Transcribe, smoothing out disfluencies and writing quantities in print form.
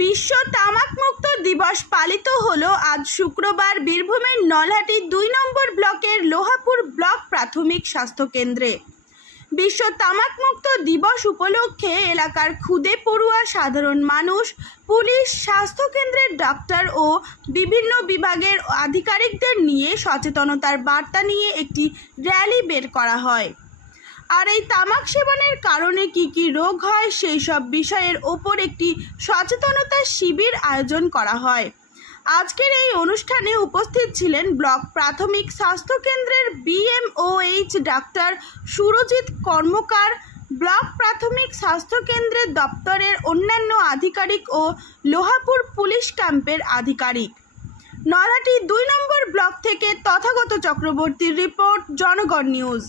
বিশ্ব তামাকমুক্ত দিবস পালিত হলো আজ শুক্রবার বীরভূমের নলহাটি 2 নম্বর ব্লকের লোহাপুর ব্লক প্রাথমিক স্বাস্থ্য কেন্দ্রে। বিশ্ব তামাকমুক্ত দিবস উপলক্ষে এলাকার খুদে পড়ুয়া সাধারণ মানুষ, পুলিশ, স্বাস্থ্যকেন্দ্রের ডাক্তার ও বিভিন্ন বিভাগের আধিকারিকদের নিয়ে সচেতনতার বার্তা নিয়ে একটি র্যালি বের করা হয়। আর এই তামাক সেবনের কারণে কি রোগ হয় সেই সব বিষয়ের ওপর একটি সচেতনতা শিবির আয়োজন করা হয়। আজকের এই অনুষ্ঠানে উপস্থিত ছিলেন ব্লক প্রাথমিক স্বাস্থ্য কেন্দ্রের BMOH ডাক্তার সুরজিৎ কর্মকার, ব্লক প্রাথমিক স্বাস্থ্য কেন্দ্রের দপ্তরের অন্যান্য আধিকারিক ও লোহাপুর পুলিশ ক্যাম্পের আধিকারিক। নলহাটি 2 নম্বর ব্লক থেকে তথাগত চক্রবর্তীর রিপোর্ট, জনগণ নিউজ।